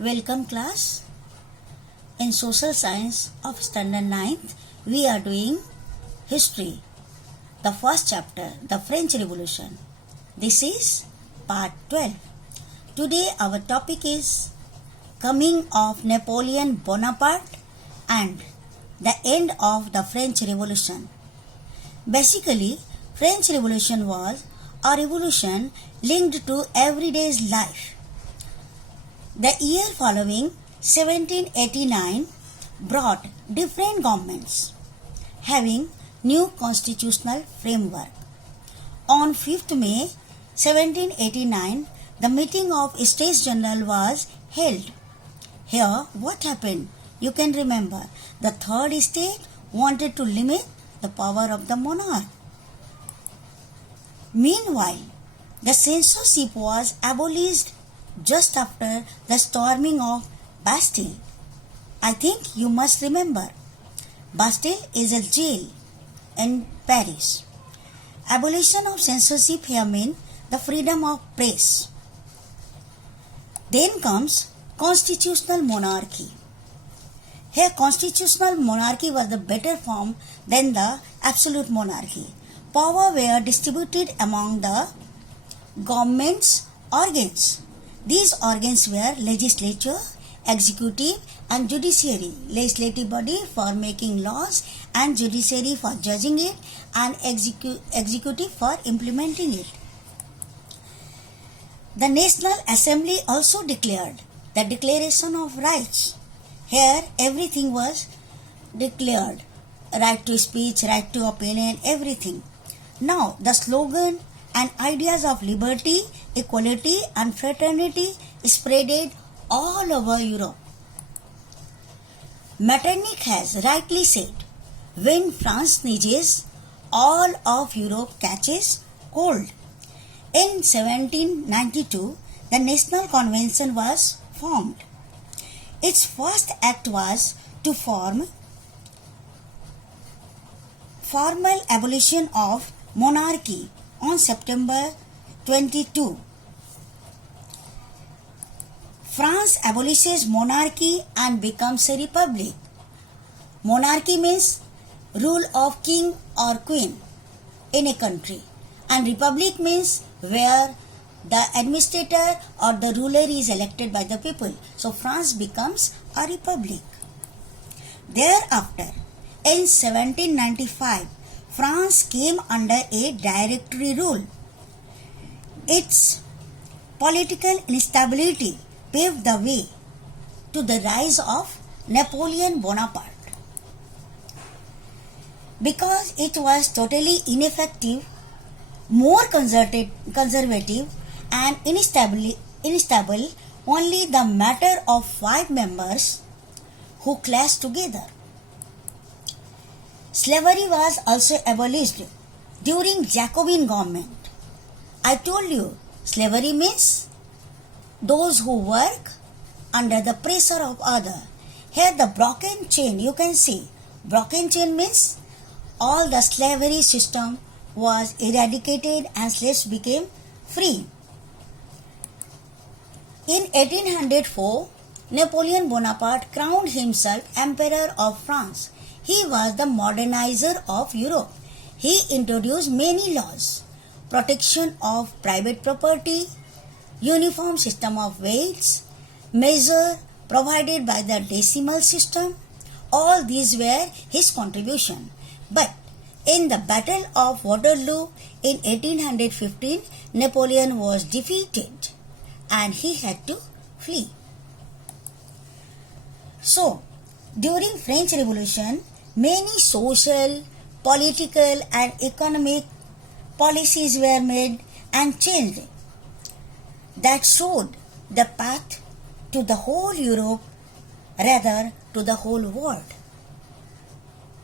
Welcome class. In social science of standard 9th, we are doing history. The first chapter, the French Revolution. This is part 12. Today our topic is coming of Napoleon Bonaparte and the end of the French Revolution. Basically, French Revolution was a revolution linked to everyday life. The year following, 1789, brought different governments having new constitutional framework. On 5th May 1789, the meeting of States General was held. Here, what happened? You can remember, the third estate wanted to limit the power of the monarch. Meanwhile, the censorship was abolished just after the storming of Bastille. I think you must remember, Bastille is a jail in Paris. Abolition of censorship here means the freedom of press. Then comes constitutional monarchy. Here constitutional monarchy was the better form than the absolute monarchy. Power were distributed among the government's organs. These organs were legislature, executive and judiciary. Legislative body for making laws and judiciary for judging it and executive for implementing it. The National Assembly also declared the Declaration of Rights. Here everything was declared. Right to speech, right to opinion, everything. Now the slogan and ideas of liberty, equality and fraternity spreaded all over Europe. Metternich has rightly said, when France sneezes, all of Europe catches cold. In 1792, the National Convention was formed. Its first act was to form formal abolition of monarchy on September 22. France abolishes monarchy and becomes a republic. Monarchy means rule of king or queen in a country, and republic means where the administrator or the ruler is elected by the people. So France becomes a republic. Thereafter, in 1795, France came under a directory rule. Its political instability paved the way to the rise of Napoleon Bonaparte. Because it was totally ineffective, more conservative and unstable, only the matter of 5 members who clashed together. Slavery was also abolished during Jacobin government. I told you, slavery means those who work under the pressure of others. Here the broken chain, you can see, broken chain means all the slavery system was eradicated and slaves became free. In 1804, Napoleon Bonaparte crowned himself Emperor of France. He was the modernizer of Europe. He introduced many laws, protection of private property, uniform system of weights, measure provided by the decimal system. All these were his contribution. But in the Battle of Waterloo in 1815, Napoleon was defeated and he had to flee. So, during French Revolution, many social, political and economic policies were made and changed that showed the path to the whole Europe, rather to the whole world.